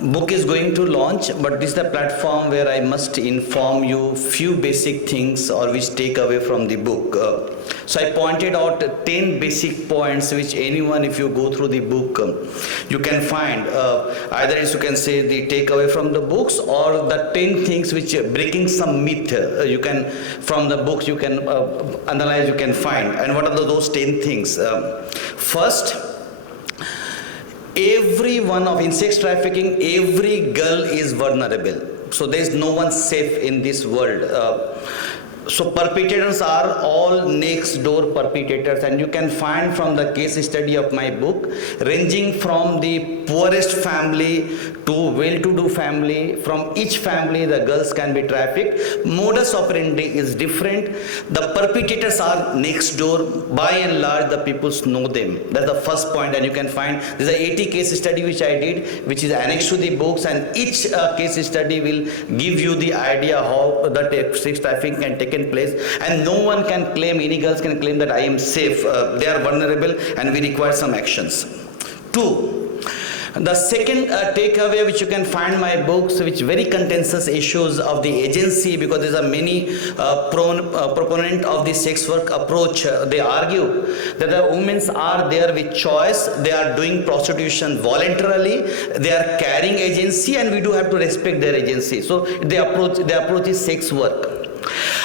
book is going to launch, but this is the platform where I must inform you few basic things or which take away from the book. So I pointed out 10 basic points which anyone, if you go through the book, you can find either as you can say the takeaway from the books or the 10 things which breaking some myth you can from the books you can analyze, you can find. And what are those 10 things? First, every one of in sex trafficking, every girl is vulnerable. So there is no one safe in this world. So perpetrators are all next door perpetrators, and you can find from the case study of my book, ranging from the poorest family to well-to-do family. From each family the girls can be trafficked. Modus operandi is different. The perpetrators are next door. By and large the people know them. That's the first point, and you can find there's a 80 case study which I did, which is annexed to the books, and each case study will give you the idea how the sex trafficking can take place, and no one can claim, any girls can claim that I am safe. They are vulnerable and we require some actions. Two, the second takeaway which you can find in my books, which very contentious issues of the agency, because there are many proponent of the sex work approach. They argue that the women are there with choice, they are doing prostitution voluntarily, they are carrying agency, and we do have to respect their agency. So their approach is sex work.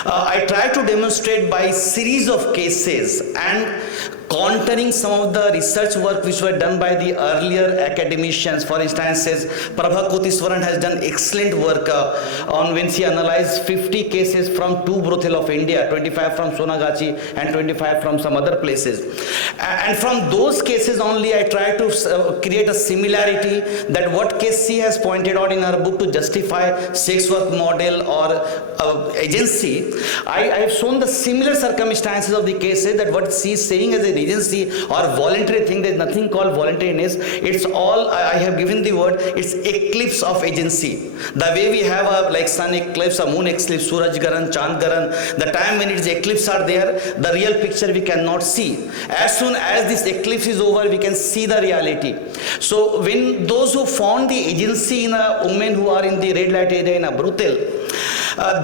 I try to demonstrate by series of cases and countering some of the research work which were done by the earlier academicians. For instance, Prabha Kotiswaran has done excellent work on when she analyzed 50 cases from 2 brothel of India, 25 from Sonagachi and 25 from some other places. And from those cases only I try to create a similarity that what case she has pointed out in her book to justify sex work model or agency. I have shown the similar circumstances of the cases, that what she is saying as an agency or voluntary thing, there is nothing called voluntariness. It's all, I have given the word, it's eclipse of agency. The way we have a like sun eclipse, a moon eclipse, Suraj Garan, Chand Garan, the time when its eclipse are there, the real picture we cannot see. As soon as this eclipse is over, we can see the reality. So when those who found the agency in a women who are in the red light area in a brothel,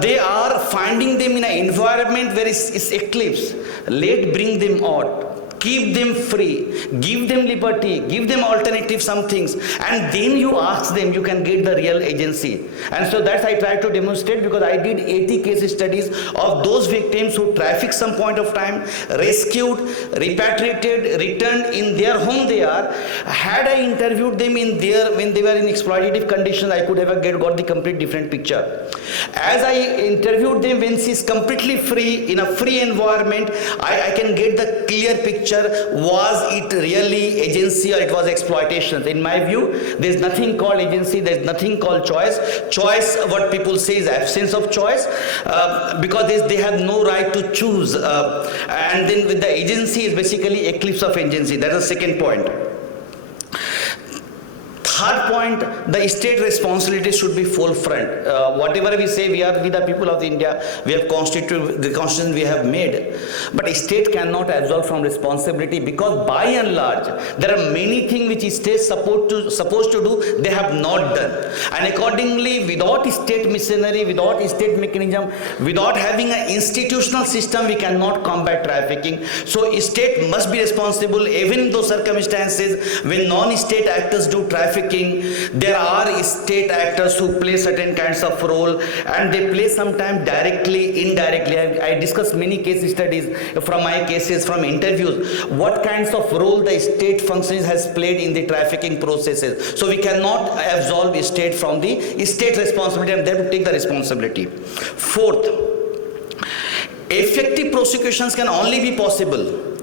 they are finding them in an environment where it's eclipse. Let bring them out. Keep them free, give them liberty, give them alternative some things, and then you ask them, you can get the real agency. And so that's I try to demonstrate, because I did 80 case studies of those victims who trafficked some point of time, rescued, repatriated, returned in their home they are. Had I interviewed them in their, when they were in exploitative conditions, I could have got the complete different picture. As I interviewed them when she is completely free, in a free environment, I can get the clear picture. Was it really agency or it was exploitation? In my view, there is nothing called agency, there is nothing called choice. Choice, what people say, is absence of choice, because they have no right to choose. And then with the agency is basically eclipse of agency. That is the second point. Third point, the state responsibility should be forefront. Whatever we say, we are with the people of India, we have constituted the constitution we have made, but state cannot absolve from responsibility, because by and large there are many things which state supposed to do, they have not done. And accordingly, without state machinery, without state mechanism, without having an institutional system, we cannot combat trafficking. So state must be responsible, even in those circumstances when non-state actors do trafficking. There are state actors who play certain kinds of role, and they play sometimes directly, indirectly. I discussed many case studies from my cases, from interviews, what kinds of role the state functions has played in the trafficking processes. So we cannot absolve state from the state responsibility, and they have to take the responsibility. Fourth, effective prosecutions can only be possible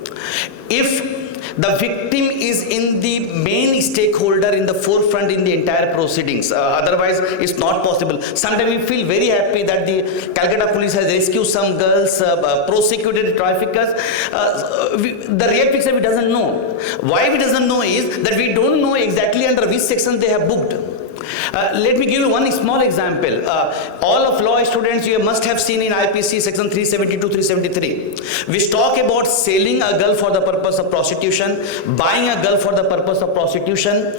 if the victim is in the main stakeholder in the forefront in the entire proceedings. Otherwise, it's not possible. Sometimes we feel very happy that the Calcutta police has rescued some girls, prosecuted traffickers. The real picture we doesn't know. Why we doesn't know is that we don't know exactly under which section they have booked. Let me give you one small example. All of law students, you must have seen in IPC section 372, 373, which talk about selling a girl for the purpose of prostitution, buying a girl for the purpose of prostitution.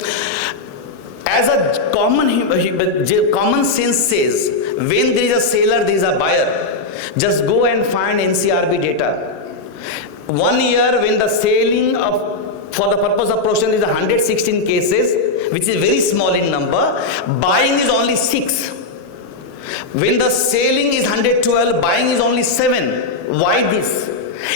As a common sense says, when there is a seller, there is a buyer. Just go and find NCRB data. 1 year when the selling of, for the purpose of prostitution is 116 cases, which is very small in number, buying is only 6. When the selling is 112, buying is only 7. Why this?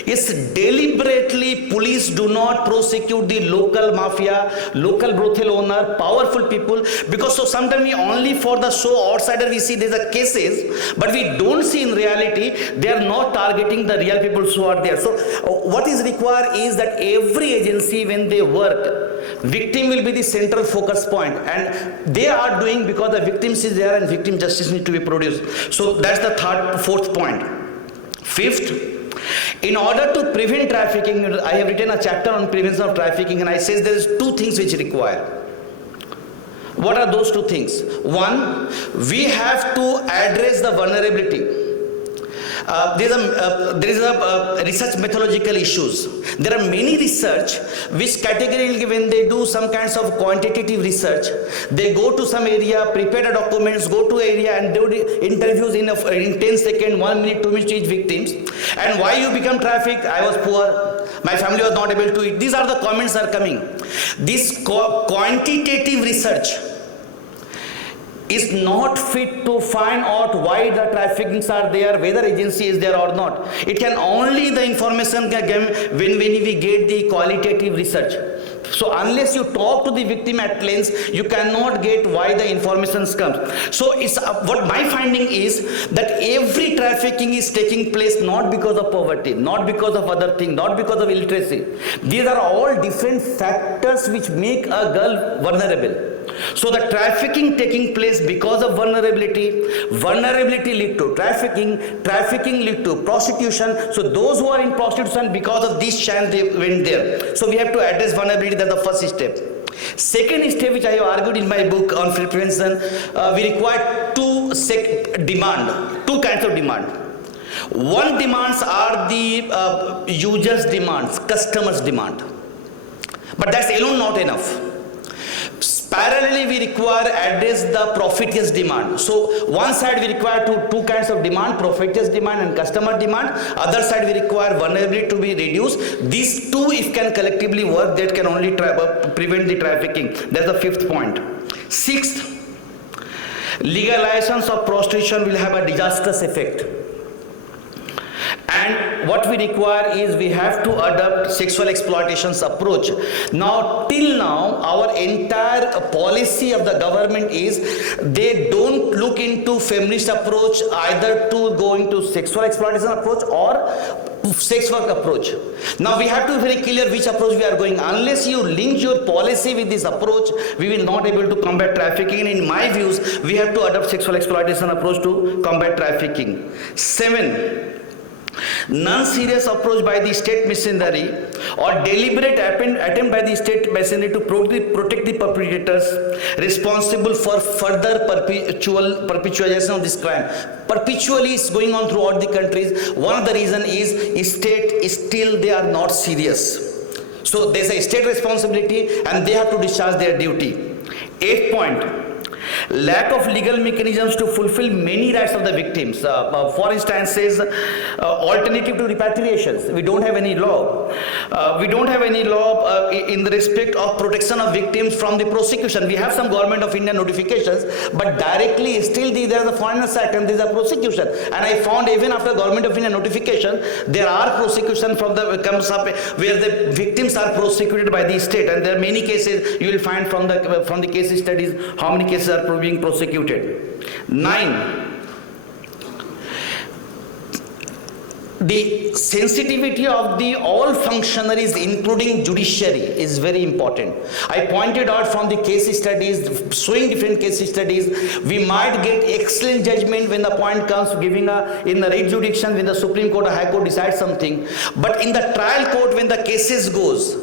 It's deliberately police do not prosecute the local mafia, local brothel owner, powerful people, because so sometimes we only for the show outsider we see there's a cases, but we don't see in reality they are not targeting the real people who are there. So what is required is that every agency when they work, victim will be the central focus point, and they are doing because the victims is there and victim justice need to be produced. So that's the fourth point. Fifth, in order to prevent trafficking, I have written a chapter on prevention of trafficking, and I say there is 2 things which require. What are those 2 things? One, we have to address the vulnerability. There is a research methodological issues. There are many research which categorically when they do some kinds of quantitative research, they go to some area, prepare the documents, go to area and do the interviews in 10 seconds, 1 minute, 2 minutes to each victims. And why you become trafficked? I was poor, my family was not able to eat. These are the comments are coming. This quantitative research is not fit to find out why the traffickings are there, whether agency is there or not. It can only the information can come when we get the qualitative research. So unless you talk to the victim at length, you cannot get why the information comes. So it's what my finding is that every trafficking is taking place not because of poverty, not because of other things, not because of illiteracy. These are all different factors which make a girl vulnerable. So the trafficking taking place because of vulnerability, vulnerability lead to trafficking, trafficking lead to prostitution. So those who are in prostitution because of this chance they went there. So we have to address vulnerability, that's the first step. Second step which I have argued in my book on prevention, we require 2 kinds of demand. One demands are the users demands, customers demand. But that's alone not enough. Parallelly, we require address the profiteers demand. So one side we require two kinds of demand, profiteers demand and customer demand. Other side we require vulnerability to be reduced. These 2 if can collectively work, that can only prevent the trafficking. That's the 5th point. 6th, legalization of prostitution will have a disastrous effect. And what we require is we have to adopt sexual exploitation's approach. Now, till now, our entire policy of the government is they don't look into feminist approach either to go into sexual exploitation approach or sex work approach. Now, we have to be very clear which approach we are going. Unless you link your policy with this approach, we will not able to combat trafficking. And in my views, we have to adopt sexual exploitation approach to combat trafficking. 7. Non-serious approach by the state machinery or deliberate attempt by the state machinery to protect the perpetrators responsible for further perpetuation of this crime. Perpetually is going on throughout the countries. One of the reason is state is still they are not serious. So there's a state responsibility and they have to discharge their duty. 8th point. Lack of legal mechanisms to fulfill many rights of the victims. For instance, alternative to repatriations. We don't have any law. We don't have any law in the respect of protection of victims from the prosecution. We have some Government of India notifications, but directly still there is a Foreigners Act and there is a prosecution. And I found even after Government of India notification, there are prosecution from the comes up where the victims are prosecuted by the state, and there are many cases you will find from the case studies how many cases are being prosecuted. 9. The sensitivity of the all functionaries, including judiciary, is very important. I pointed out from the case studies, showing different case studies, we might get excellent judgment when the point comes giving in the writ jurisdiction when the Supreme Court or High Court decides something. But in the trial court, when the cases goes,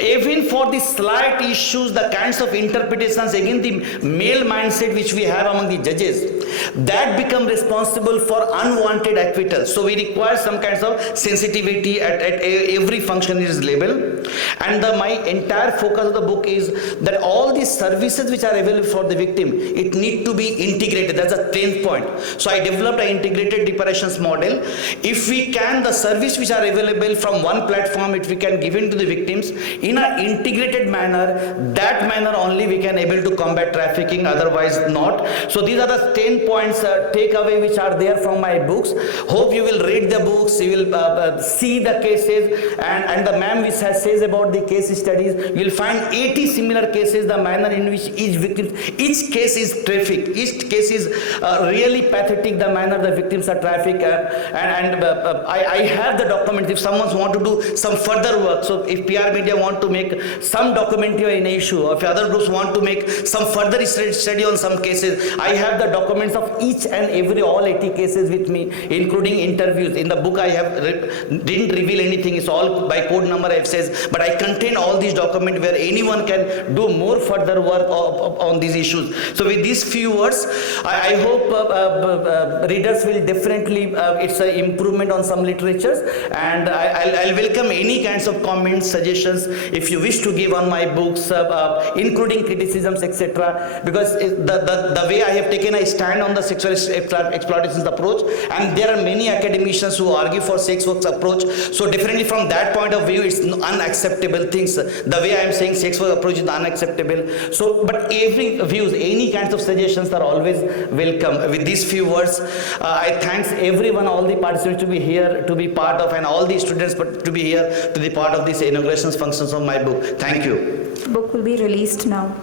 even for the slight issues, the kinds of interpretations, again the male mindset which we have among the judges, that become responsible for unwanted acquittal. So we require some kinds of sensitivity at every functionary's level. And my entire focus of the book is that all these services which are available for the victim, it need to be integrated. That's the 10th point. So I developed an integrated reparations model. If we can, the service which are available from one platform, if we can give it to the victims in an integrated manner, that manner only we can able to combat trafficking, otherwise not. So these are the 10 points takeaway which are there from my books. Hope you will read the books, you will see the cases, and the ma'am which has says about the case studies, you will find 80 similar cases, the manner in which each case is traffic, each case is really pathetic, the manner the victims are trafficked, I have the documents if someone want to do some further work. So if PR media want to make some documentary on an issue, or if other groups want to make some further study on some cases, I have the documents of each and every all 80 cases with me, including interviews. In the book I have didn't reveal anything, it's all by code number I says, but I contain all these documents where anyone can do more further work on these issues. So with these few words, I hope readers will definitely, it's an improvement on some literatures, and I'll welcome any kinds of comments, suggestions, if you wish to give on my books, including criticisms, etc. Because the way I have taken a stand on the sexual exploitation approach, and there are many academicians who argue for sex work approach. So definitely from that point of view, it's unacceptable things. The way I am saying sex work approach is unacceptable. So, but every views, any kinds of suggestions are always welcome. With these few words, I thanks everyone, all the participants to be here, to be part of, and all the students to be here to be part of these inauguration functions of my book. Thank you. Book will be released now.